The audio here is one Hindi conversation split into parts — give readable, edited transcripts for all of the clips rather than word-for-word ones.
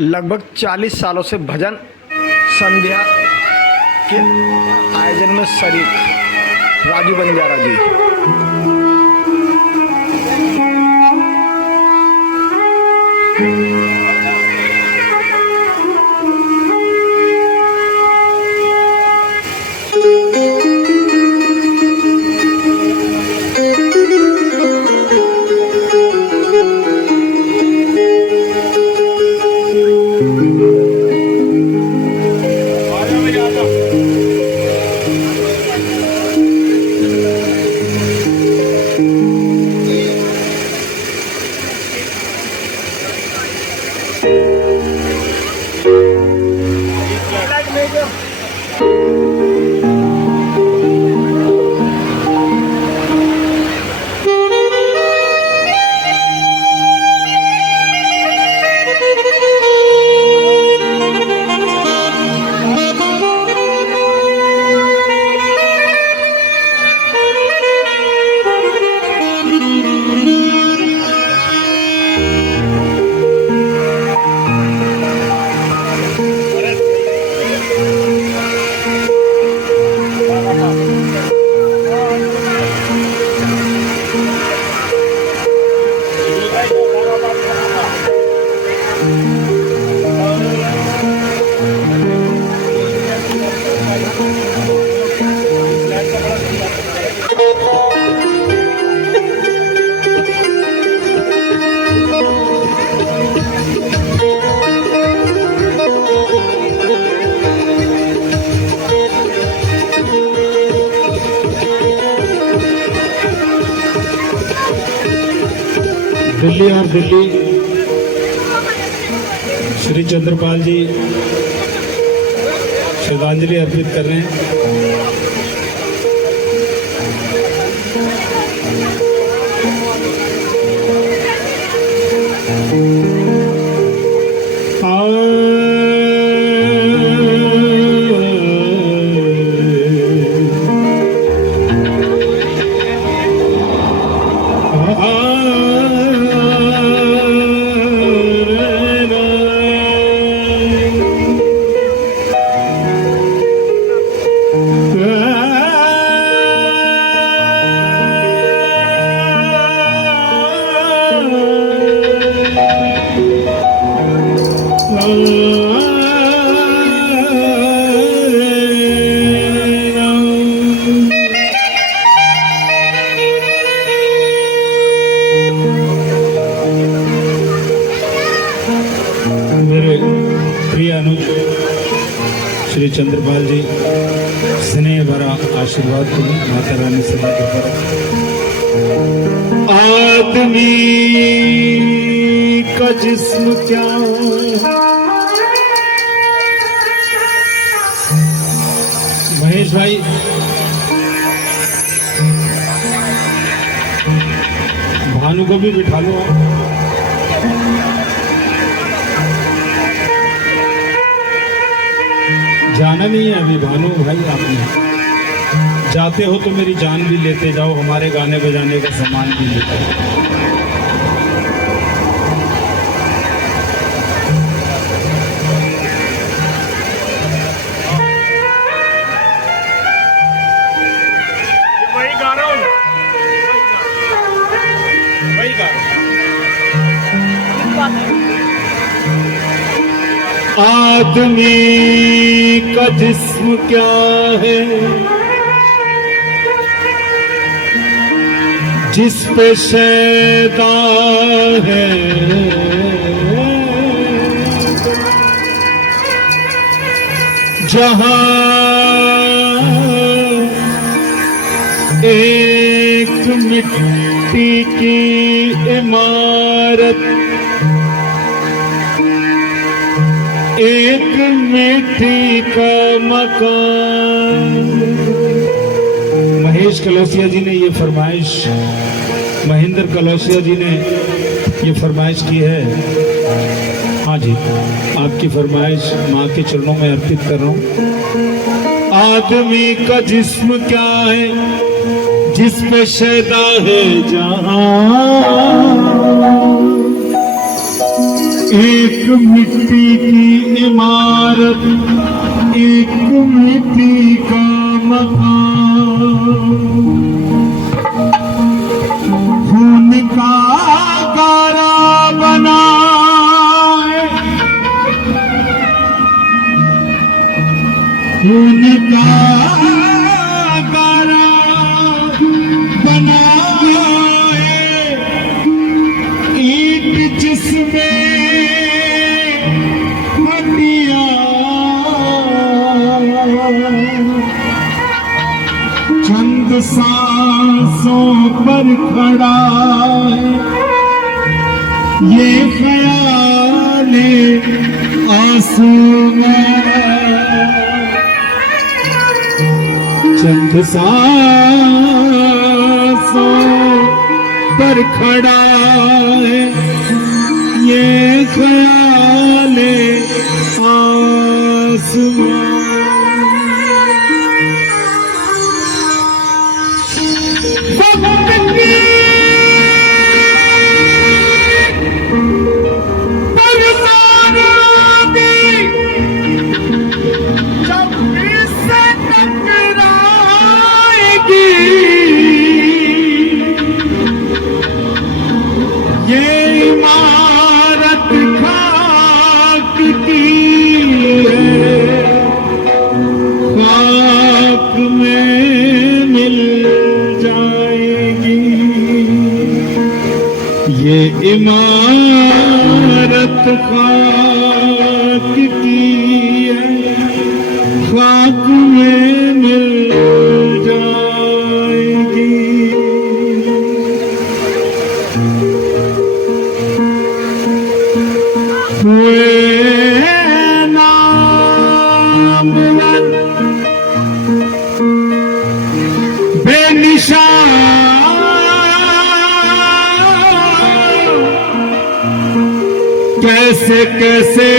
लगभग 40 सालों से भजन संध्या के आयोजन में शरीक राजू बंजारा जी। दिल्ली और दिल्ली श्री चंद्रपाल जी श्रद्धांजलि अर्पित कर रहे हैं। मेरे प्रिय अनुज श्री चंद्रपाल जी स्नेह भरा आशीर्वाद को माता रानी से आदमी का जिस्म क्या महेश भाई भानु को भी बिठा लो आप। जाना नहीं है अभी भानु भाई, आपने जाते हो तो मेरी जान भी लेते जाओ, हमारे गाने बजाने का सामान भी लेते जाओ। वही गा रहा हूँ, वही गा रहा हूँ। आदमी का जिस्म क्या है जिस पे शैदा है, जहां एक मिट्टी की इमारत एक मिट्टी का मकान। महेश कलौसिया जी ने ये फरमाइश, महेंद्र कलौसिया जी ने ये फरमाइश की है। हाँ जी, आपकी फरमाइश माँ के चरणों में अर्पित कर रहा हूँ। आदमी का जिस्म क्या है जिस पे शैदा है, जहां एक मिट्टी की इमारत, एक मिट्टी का मकान, खून का गारा बना है, खून का गारा बना है, ईंट जिसमें चंद सांसों पर खड़ा है ये ख्याल आसमां, चंद सांसों पर खड़ा है ये ख्याल आसमां। ये इमारत खाक की है, खाक में मिल जाएगी। हुए नामवर बेनिशान कैसे कैसे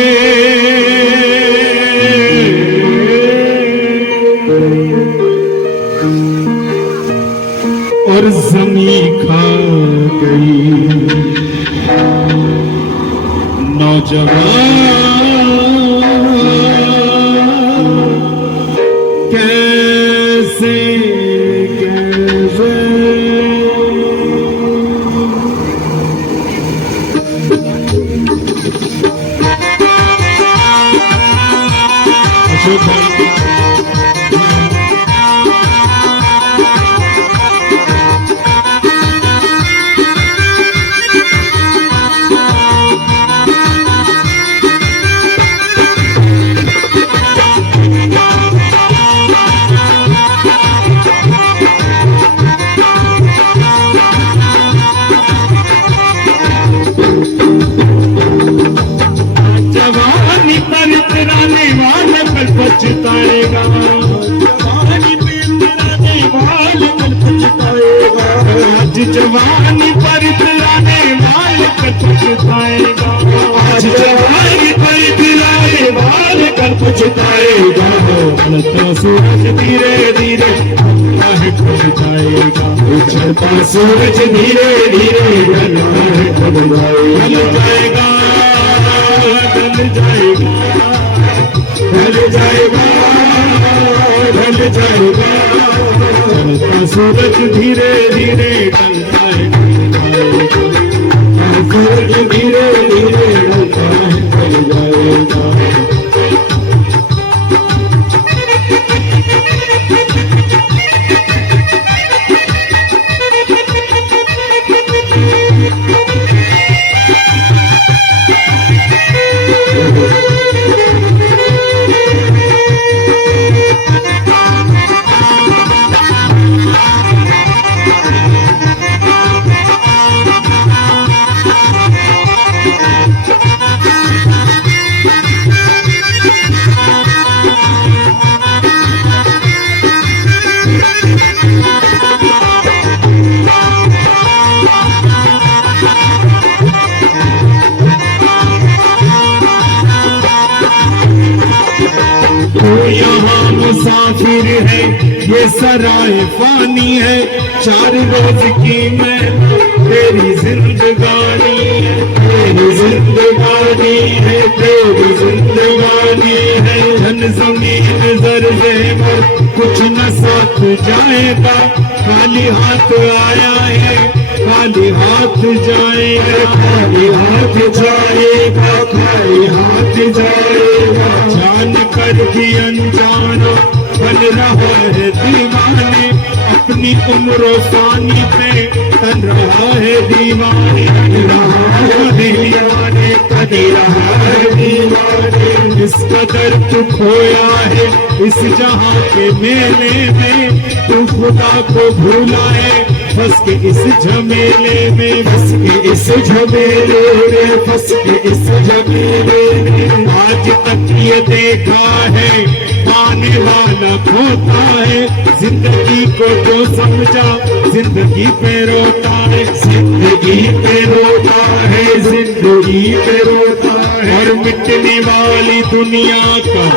और ज़मीं खा गई नौजवान कैसे कैसे जवानी पर इतराने वाला कल पछताएगा, जवानी पे इतराने वाला कल पछताएगा, आज जवानी पर इतराने वाला कल पछताएगा, आज जवानी पर इतराने वाला कल पछताएगा। उछलता सूरज धीरे धीरे ढलता है ढल जाएगा, उछलता सूरज धीरे धीरे ढलता है ढल जाएगा, ढल जाएगा, ढल जाएगा, ढल जाएगा, ढलता सूरज धीरे धीरे ढलता है, सूरज धीरे धीरे ढलता है, ढल जाएगा। यहाँ मुसाफिर है ये सराय फानी है, 4 रोज की मैं तेरी जिंदगानी है, तेरी जिंदगानी है, तेरी जिंदगानी है। जन जमीन जर्रे पर कुछ न साथ जाएगा, खाली हाथ आया है, खाली हाथ जाएगा, खाली हाथ जाएगा, खाली हाथ जाएगा। जान कर भी अनजाना बन रहा है दीवाने, अपनी उम्र फानी पे तन रहा है दीवाने, तन रहा है दीवाने, तन रहा है दीवाने। इस कदर तू खोया है इस जहां के मेले में, तू खुदा को भूला है फंस के इस झमेले में, फंस के इस झमेले में, फंस के इस झमेले में। आज तक ये देखा है पाने वाला खोता है, जिंदगी को जो समझा जिंदगी पे रोता है, जिंदगी पे रोता है, जिंदगी पे रोता है। और मिटने वाली दुनिया का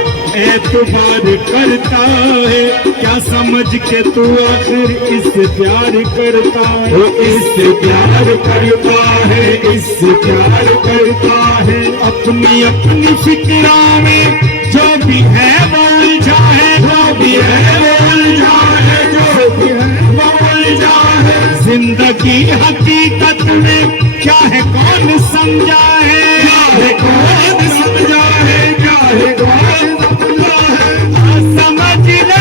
एतबार करता है, क्या समझ के तू आखिर इससे प्यार करता है, वो इससे प्यार करता है, इससे प्यार करता है। अपनी अपनी फिक्रा में जो भी है वो उलझा है, जो भी है वो उलझा है, जो भी है वो उलझा है। जिंदगी हकीकत में क्या है कौन समझा है, क्या है कौन समझा है, क्या है कौन समझा है। समझ ले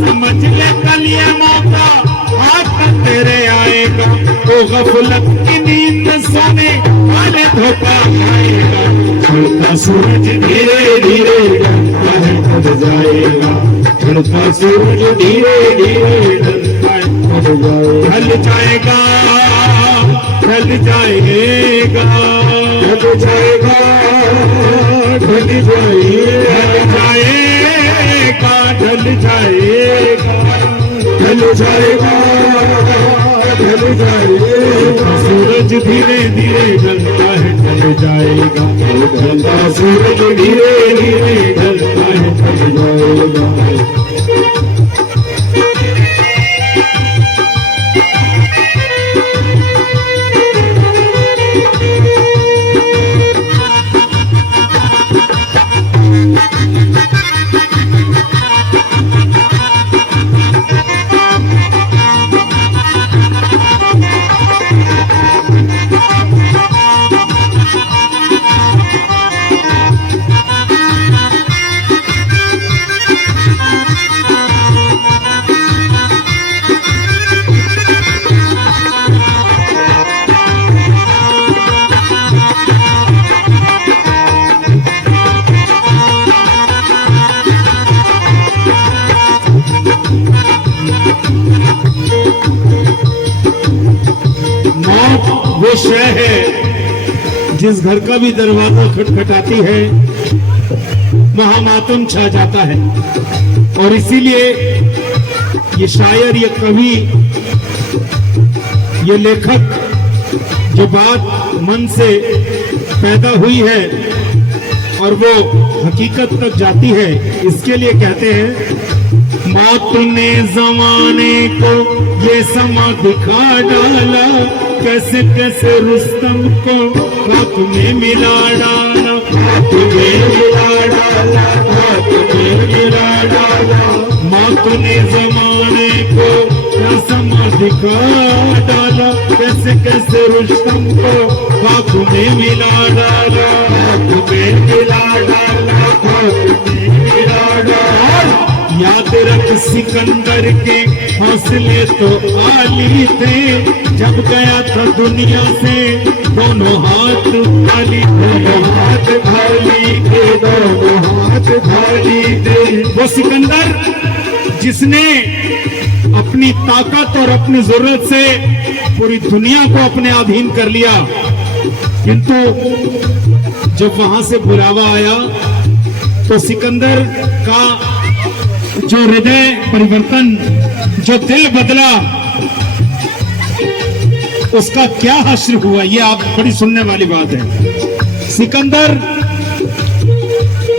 समझ ले कल ये मौका हाथ तेरे आएगा, तो गफलत की नींद सोने वाले धोखा खाएगा। चढ़ता सूरज धीरे धीरे ढलता है ढल जाएगा, चढ़ता सूरज धीरे धीरे ढलता है ढल जाएगा, ढल जाएगा, ढल जाएगा, ढल जाएगा, ढल जाएगा, ढल जाएगा, ढल जाएगा। सूरज धीरे धीरे ढलता है ढल जाएगा, ढलता सूरज धीरे धीरे ढलता है ढल जाएगा। वो शय है जिस घर का भी दरवाजा खटखटाती है वहां मातम छा जाता है। और इसीलिए ये शायर, ये कवि, ये लेखक जो बात मन से पैदा हुई है और वो हकीकत तक जाती है, इसके लिए कहते हैं मौत ने जमाने को ये समा दिखा डाला, कैसे कैसे रुस्तम को खाक में मिला डाला, खाक में मिला डाला, खाक में मिला डाला। मौत ने जमाने को क्या समा दिखा डाला, कैसे कैसे रुस्तम को खाक में मिला डाला, खाक में मिला डाला, खाक में मिला डाला। याद रख सिकंदर के हौसले तो आली थे, जब गया था दुनिया से दोनों हाथ खाली, दोनों हाथ खाली थे, दोनों हाथ खाली थे। वो सिकंदर जिसने अपनी ताकत और अपनी जरूरत से पूरी दुनिया को अपने अधीन कर लिया, किंतु जब वहां से बुलावा आया तो सिकंदर का जो हृदय परिवर्तन, जो दिल बदला, उसका क्या हश्र हुआ, ये आप बड़ी सुनने वाली बात है। सिकंदर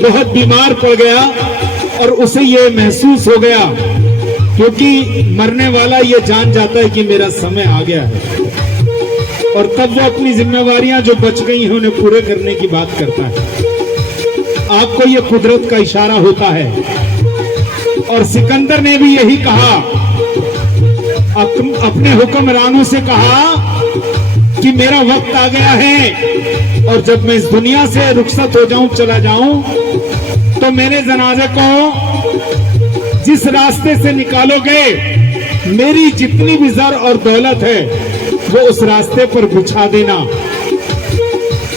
बहुत बीमार पड़ गया और उसे ये महसूस हो गया, क्योंकि मरने वाला ये जान जाता है कि मेरा समय आ गया है, और तब वो अपनी जिम्मेवारियां जो बच गई हैं उन्हें पूरे करने की बात करता है। आपको ये कुदरत का इशारा होता है। और सिकंदर ने भी यही कहा, अपने हुक्मरानों से कहा कि मेरा वक्त आ गया है और जब मैं इस दुनिया से रुखसत हो जाऊं, चला जाऊं, तो मेरे जनाजे को जिस रास्ते से निकालोगे, मेरी जितनी भी ज़र और दौलत है वो उस रास्ते पर बिछा देना।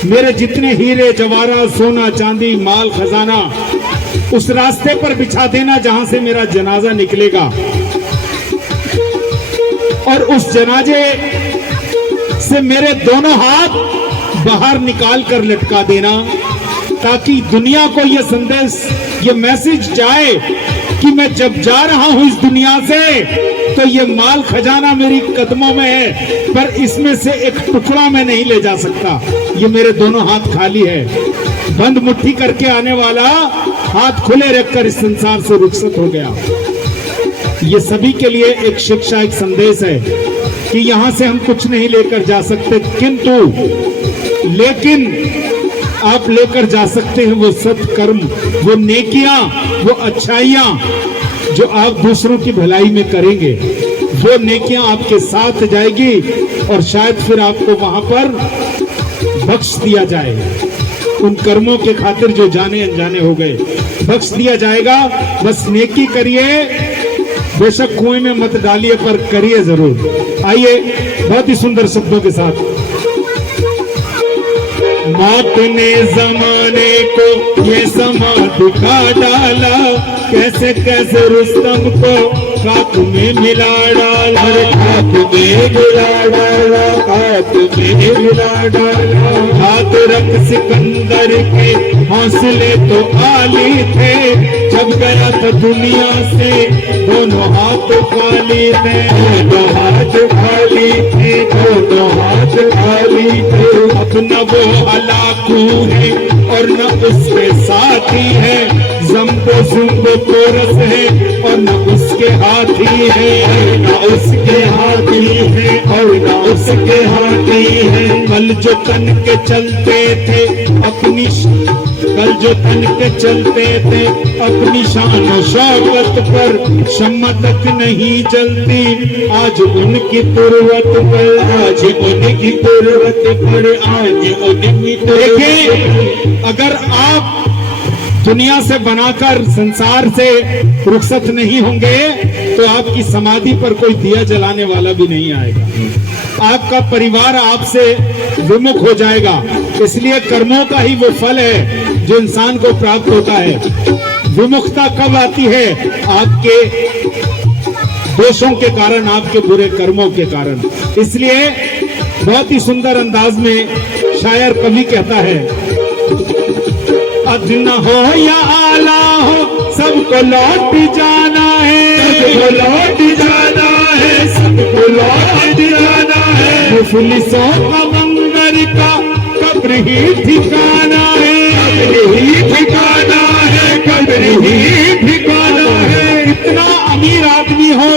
मेरे जितने हीरे जवाहरात, सोना चांदी, माल खजाना उस रास्ते पर बिछा देना जहां से मेरा जनाजा निकलेगा, और उस जनाजे से मेरे दोनों हाथ बाहर निकाल कर लटका देना, ताकि दुनिया को यह संदेश, ये मैसेज जाए कि मैं जब जा रहा हूं इस दुनिया से, तो ये माल खजाना मेरी कदमों में है, पर इसमें से एक टुकड़ा मैं नहीं ले जा सकता। ये मेरे दोनों हाथ खाली है। बंद मुट्ठी करके आने वाला हाथ खुले रखकर इस संसार से रुखसत हो गया। ये सभी के लिए एक शिक्षा, एक संदेश है कि यहां से हम कुछ नहीं लेकर जा सकते, लेकिन आप लेकर जा सकते हैं वो सत्कर्म, वो नेकियां, वो अच्छाइयां जो आप दूसरों की भलाई में करेंगे। वो नेकियां आपके साथ जाएगी और शायद फिर आपको वहां पर बख्श दिया जाएगा। उन कर्मों के खातिर जो जाने अनजाने हो गए, बख्श दिया जाएगा। बस नेकी करिए, बेशक कुएं में मत डालिए, पर करिए जरूर। आइए बहुत ही सुंदर शब्दों के साथ। मौत ने जमाने को ये समा दिखा डाला, कैसे कैसे रुस्तम को खाक में मिला डाला, खाक में मिला डाला, खाक में मिला डाला। हाथ रख सिकंदर के हौसले तो आली थे, जब गया था दुनिया से दोनों हाथ खाली थे, दोनों हाथ खाली थे, दोनों हाथ खाली थे। अपना वो हलाकू है और न उसके साथी है, जम्बो जुम्बो कोरस है और न उसके हाथी है, न उसके हाथी है और न उसके हाथी है। कल जो तन के चलते थे अपनी, कल जो तन के चलते थे अपनी शान और शौकत पर, शम्मा तक नहीं जलती आज उनकी तुरवत पर, आज उनकी तुरवत पर, आज उनकी। देखिए, अगर आप दुनिया से बनाकर संसार से रुखसत नहीं होंगे तो आपकी समाधि पर कोई दिया जलाने वाला भी नहीं आएगा। आपका परिवार आपसे विमुख हो जाएगा। इसलिए कर्मों का ही वो फल है जो इंसान को प्राप्त होता है। विमुखता कब आती है? आपके दोषों के कारण, आपके बुरे कर्मों के कारण। इसलिए बहुत ही सुंदर अंदाज में शायर कवि कहता है, अदना हो या आला हो सबको लौट जाना है, सबको लौट जाना है, सबको लौट जाना है। मुफलिसों का मंगर का कब्र ही ठिकाना है, कब्र ही ठिकाना है, कब्र ही ठिकाना है। कितना अमीर आदमी हो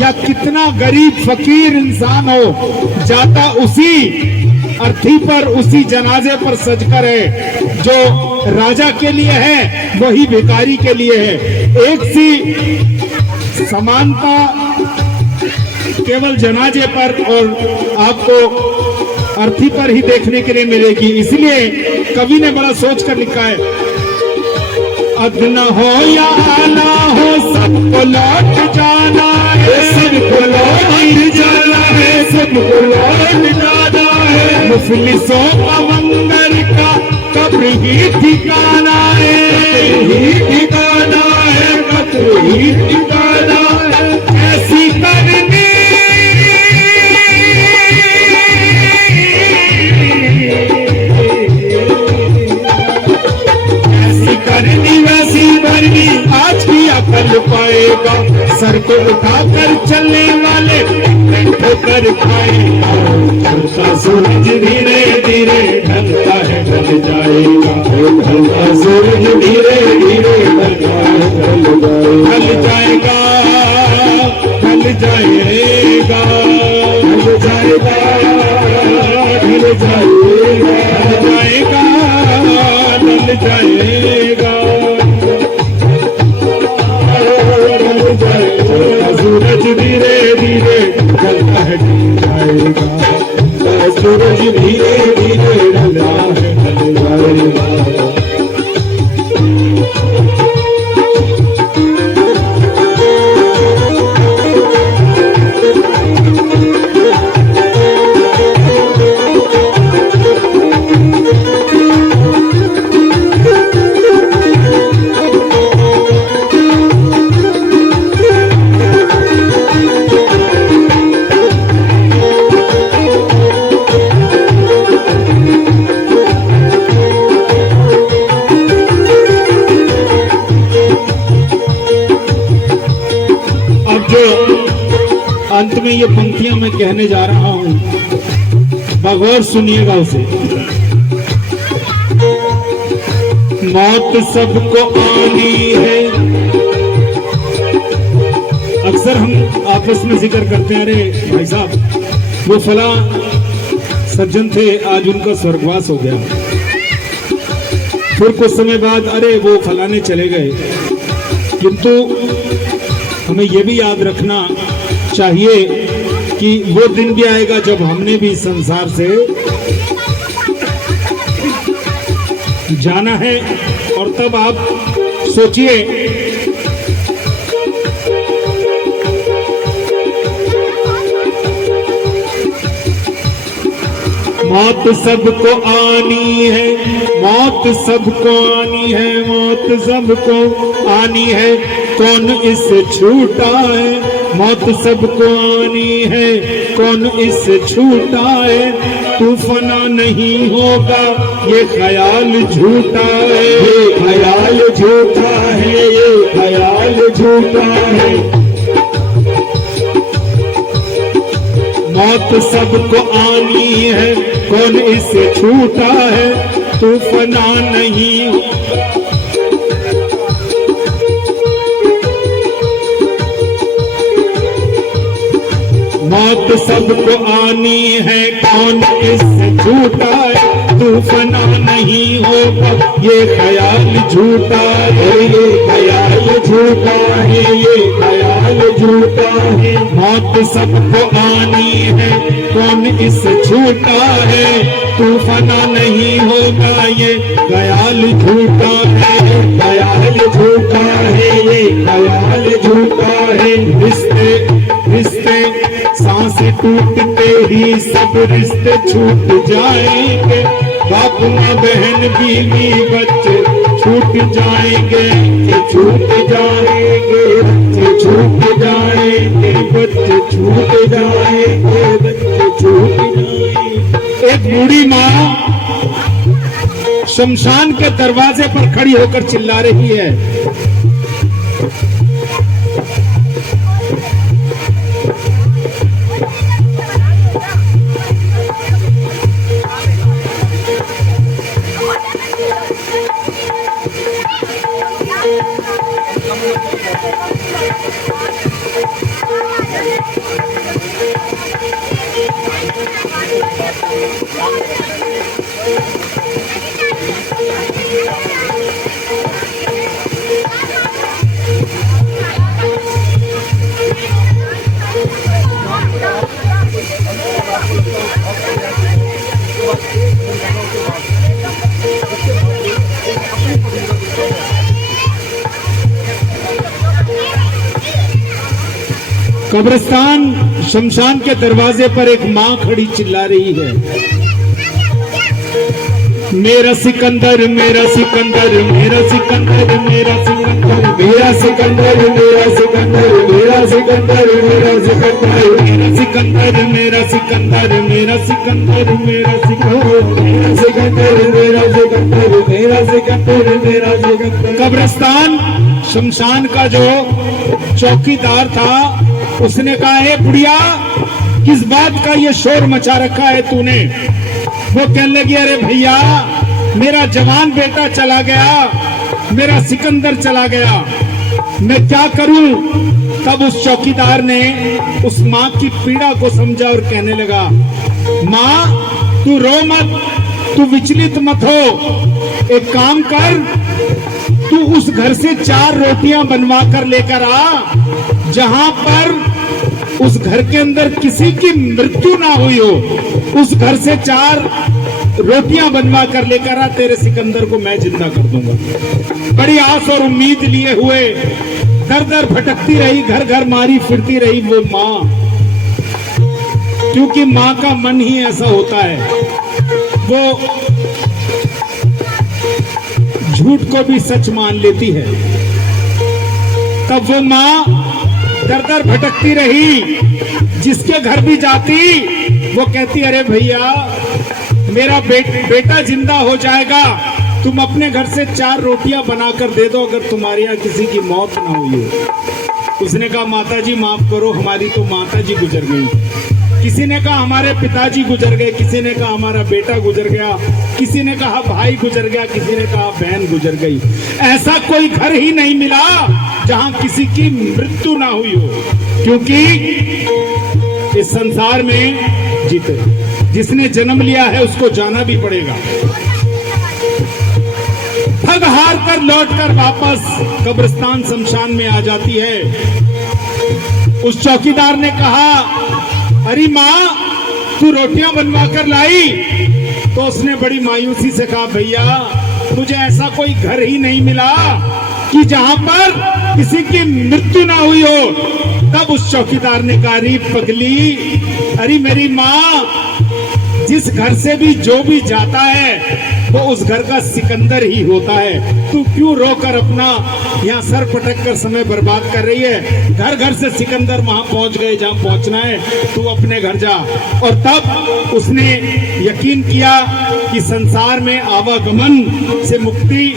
या कितना गरीब फकीर इंसान हो, जाता उसी अर्थी पर, उसी जनाजे पर सजकर है। जो राजा के लिए है वही भिखारी के लिए है। एक सी समानता केवल जनाजे पर और आपको अर्थी पर ही देखने के लिए मिलेगी। इसलिए कवि ने बड़ा सोच कर लिखा है, अदना हो या आला हो सबको लौट जाना है, सबको लौट जाना है, सबको लौट जाना है। मुफलिसों का मंगर का कब्र ही ठिकाना है, कब्र ही ठिकाना है, कब्र ही ठिकाना है। ऐसी करनी करनी वैसी भरनी, आज की अकल पाएगा। सर को उठाकर चलने वाले ठोकर खाएगा। ढलता सूरज धीरे धीरे ढलता है, ढल जाएगा। ढलता सूरज धीरे धीरे ढलता है, जाएगा, ढल जाएगा, ढल जाएगा, ढल जाएगा, ढल जाएगा, ढल जाएगा। सूरज धीरे धीरे ढलता है, ढल जाएगा, सूरज धीरे धीरे ढलता है, ढल जाएगा। अंत में ये पंक्तियां मैं कहने जा रहा हूं, बगौर सुनिएगा उसे। मौत सबको आनी है। अक्सर हम आपस में जिक्र करते हैं, अरे भाई साहब वो फला सज्जन थे, आज उनका स्वर्गवास हो गया। फिर कुछ समय बाद अरे वो फलाने चले गए। किंतु हमें यह भी याद रखना चाहिए कि वो दिन भी आएगा जब हमने भी संसार से जाना है। और तब आप सोचिए, मौत सबको आनी है, मौत सबको आनी है, मौत सबको आनी है, कौन इससे छूटा है। मौत सबको आनी है, कौन इससे छूटा है। तू फना नहीं होगा, ये ख्याल झूठा है, ये ख्याल झूठा है, ये ख्याल झूठा है। मौत सबको आनी है, कौन इससे छूटा है। तू फना नहीं हो। मौत सबको आनी है, कौन इससे छूटा है। तू फना नहीं होगा, ये ख्याल झूठा है, ये ख्याल झूठा है, ये ख्याल झूठा है। मौत सबको आनी है, कौन इससे छूटा है। तू फना नहीं होगा, ये ख्याल झूठा है, ख्याल झूठा है, ये ख्याल झूठा है। रिश्ते रिश्ते सांस टूटते ही सब रिश्ते छूट जाएंगे। बाप माँ बहन बीवी बच्चे छूट जाएंगे, छूट जाएंगे, बच्चे छूट जाएंगे, बच्चे छूट जाएंगे, बच्चे छूट जाएंगे। एक बूढ़ी माँ शमशान के दरवाजे पर खड़ी होकर चिल्ला रही है, कब्रिस्तान शमशान के दरवाजे पर एक माँ खड़ी चिल्ला रही है, मेरा सिकंदर, मेरा सिकंदर, मेरा सिकंदर, मेरा सिकंदर, मेरा सिकंदर, मेरा सिकंदर, मेरा सिकंदर, मेरा सिकंदर, मेरा सिकंदर, मेरा सिकंदर, मेरा सिकंदर, मेरा सिकंदर, मेरा सिकंदर, मेरा सिकंदर, मेरा सिकंदर। कब्रिस्तान शमशान का जो चौकीदार था उसने कहा, है बुढ़िया किस बात का ये शोर मचा रखा है तूने। वो कहने लगी, अरे भैया मेरा जवान बेटा चला गया, मेरा सिकंदर चला गया। मैं क्या करूं? तब उस चौकीदार ने उस माँ की पीड़ा को समझा और कहने लगा, माँ तू रो मत, तू विचलित मत हो, एक काम कर, तू उस घर से 4 रोटियां बनवा कर लेकर आ जहां पर उस घर के अंदर किसी की मृत्यु ना हुई हो। उस घर से 4 रोटियां बनवा कर लेकर आ, तेरे सिकंदर को मैं जिंदा कर दूंगा। बड़ी आस और उम्मीद लिए हुए दर दर भटकती रही, घर घर मारी फिरती रही वो माँ, क्योंकि माँ का मन ही ऐसा होता है, वो झूठ को भी सच मान लेती है। तब वो माँ दर दर भटकती रही, जिसके घर भी जाती वो कहती, अरे भैया मेरा बेटा जिंदा हो जाएगा, तुम अपने घर से 4 रोटियां बनाकर दे दो अगर तुम्हारे यहाँ किसी की मौत ना हुई हो। उसने कहा, माता जी माफ करो, हमारी तो माता जी गुजर गई। किसी ने कहा हमारे पिताजी गुजर गए, किसी ने कहा हमारा बेटा गुजर गया, किसी ने कहा भाई गुजर गया, किसी ने कहा बहन गुजर गई। ऐसा कोई घर ही नहीं मिला जहां किसी की मृत्यु ना हुई हो, क्योंकि इस संसार में जीते जिसने जन्म लिया है उसको जाना भी पड़ेगा। थक हार कर लौट कर वापस कब्रिस्तान शमशान में आ जाती है। उस चौकीदार ने कहा, अरे माँ तू रोटियां बनवा कर लाई? तो उसने बड़ी मायूसी से कहा, भैया मुझे ऐसा कोई घर ही नहीं मिला कि जहां पर किसी की मृत्यु ना हुई हो। तब उस चौकीदार ने कहा, अरे पगली, अरे मेरी माँ, जिस घर से भी जो भी जाता है वो उस घर का सिकंदर ही होता है। तू क्यों रोकर अपना यहाँ सर पटक कर समय बर्बाद कर रही है? घर घर से सिकंदर वहां पहुंच गए जहां पहुंचना है, तू अपने घर जा। और तब उसने यकीन किया कि संसार में आवागमन से मुक्ति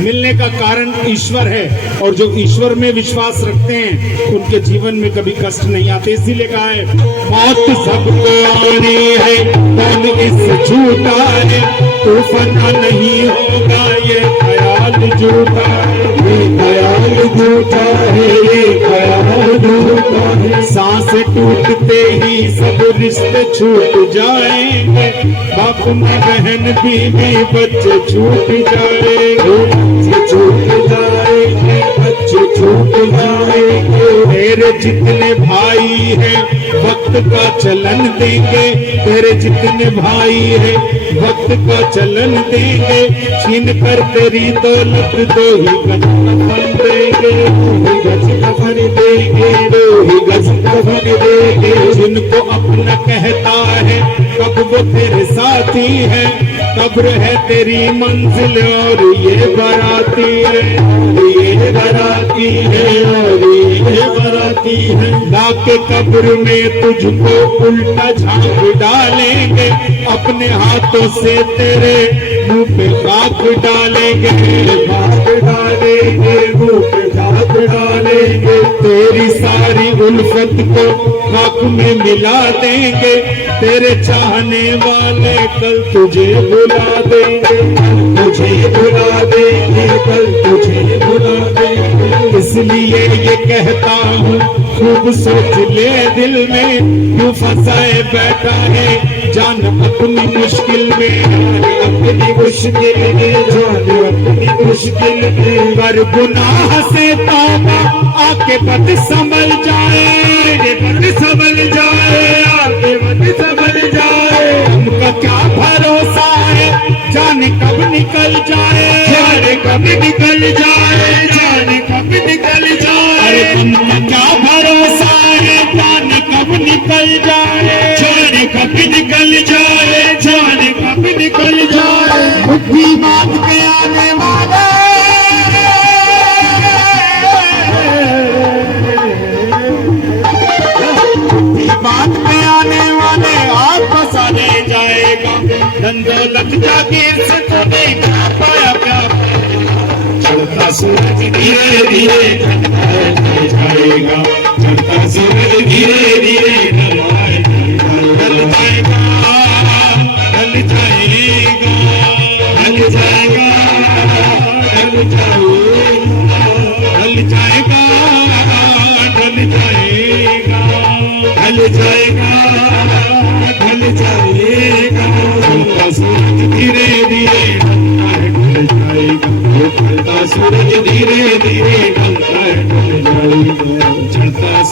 मिलने का कारण ईश्वर है, और जो ईश्वर में विश्वास रखते हैं उनके जीवन में कभी कष्ट नहीं आते। इसीलिए कहा है, मौत सबको आनी है, कौन इस झूठा है, तो फना नहीं होगा ये ख्याल झूठा है, ये ख्याल झूठा है, ये ख्याल झूठा है। सांस टूटते ही सब रिश्ते छूट जाएंगे, बाप माँ बहन बीवी बच्चे छूट जाएंगे, बच्चे छूट जाएंगे, बच्चे छूट जाएंगे। तेरे जितने भाई हैं वक्त का चलन देंगे, तेरे जितने भाई हैं वक्त का चलन देंगे, छीन कर तेरी दौलत दो ही गज कफन देंगे, दो ही गज कफन देंगे, दो ही गज कफन देंगे। जिनको अपना कहता है कब वो तेरे साथी है, कब्र है तेरी मंजिल और ये बाराती है, ये बाराती है और ये बाराती है। लाके कब्र में तुझको उल्टा झांक डालेंगे, अपने हाथों से तेरे मुंह पे खाक डालेंगे, खाक डालेंगे, मुंह पे खाक डालेंगे। तेरी सारी उल्फत को खाक में मिला देंगे, तेरे चाहने वाले कल तुझे भुला देंगे, तुझे भुला देंगे, कल तुझे भुला देंगे। इसलिए ये कहता हूँ खूब सोच ले दिल में, क्यों फंसाए बैठा है जान अपनी मुश्किल में, अपनी मुश्किल में जान अपनी मुश्किल में। कर गुनाह से तौबा आके बद संभल जाए, बद संभल जाए, आके बद संभल जाए। हमका क्या भरोसा है जाने कब निकल जाए, जाने कब निकल जाए, जाने कब निकल जाए। अरे हमका क्या भरोसा है जाने कब निकल जाए, जाने कब निकल जाए, जाने कब निकल जाए। बुद्धि बात के आने वाले, बात में आने वाले आप फंसाने जाएगा। धन दौलत जागीर से तो नहीं खा पाया क्या, चढ़ता सूरज धीरे धीरे ढल जाएगा, चढ़ता सूरज धीरे धीरे ढल जाएगा, ढल जाएगा, ढल जाएगा, ढल जाएगा, ढल जाएगा,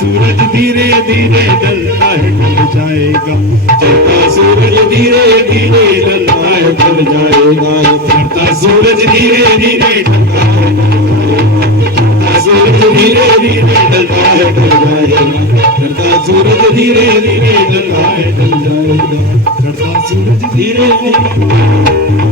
सूरज धीरे धीरे ढलता है ढल जाएगा, चढ़ता सूरज धीरे धीरे ढलता है ढल जाएगा, चढ़ता सूरज धीरे धीरे ढलता है चढ़ता सूरज धीरे धीरे ढलता है ढल जाएगा, चढ़ता सूरज धीरे धीरे ढलता है ढल जाएगा, चढ़ता सूरज धीरे धीरे